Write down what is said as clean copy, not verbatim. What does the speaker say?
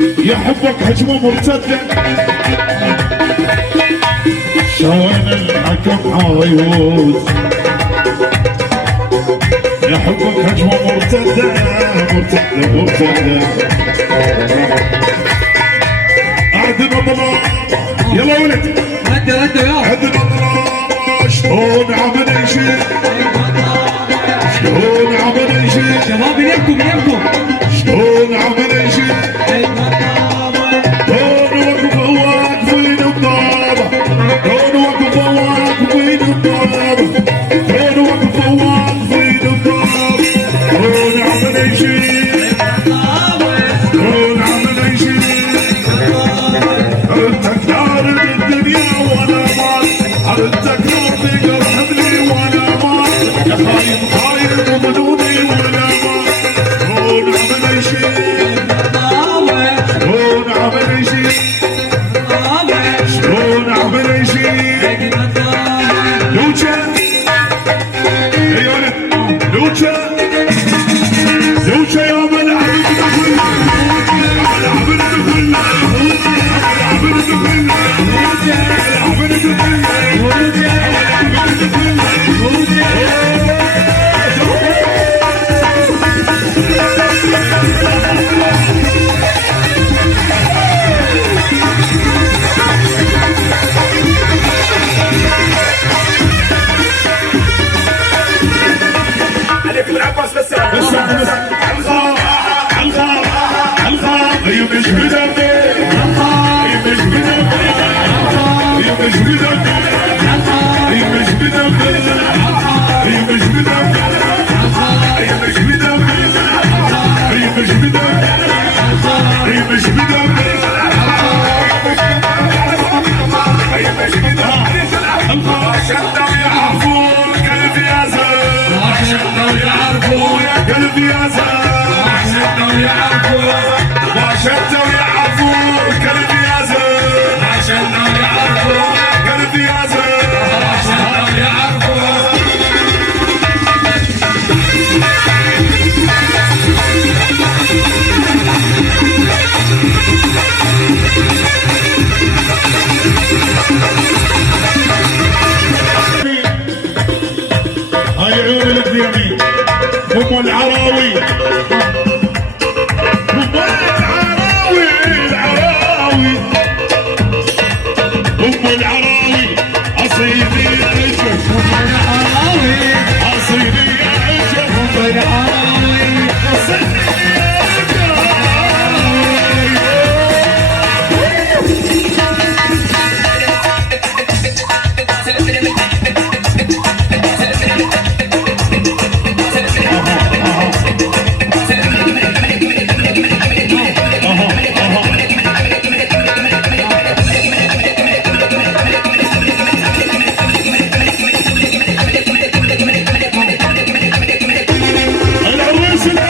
يحبك هجمة مرتدة شوين الحكم عيوز يحبك هجمة مرتدة مرتدة مرتدة عهدنا ظلام يلا ولد رد يا عهدنا ظلام شلون عمل نشيد شلون عمل نشيد شباب يمكم شلون عمل نشيد دون وقفة واقفين الطابة دون وقفة واقفين الطابة دون وقفة واقفين الطابة دون عمل نشيد دون عمل نشيد عرفتك دار الدنيا وانا مال عرفتك راضي قرحبني وانا مال يا خايب خايب وظنوني وانا مال دون عمل نشيد دون عمل نشيد شلون عمل نشيد لوجه اي ولد لوجه لوجه يا ملعب الدخل ملعب الدخل ملعب الدخل ملعب عليك العباس بس الخاف الخاف الخاف هي مش بدك هي مش بدك هي مش بدك هي مش بدك هي مش بدك هي مش بدك هي مش بدك هي مش بدك هي مش بدك شدوا يعرفون قلبي يا زلمه شدوا يعرفون قلبي يا زلمه شدوا يعرفون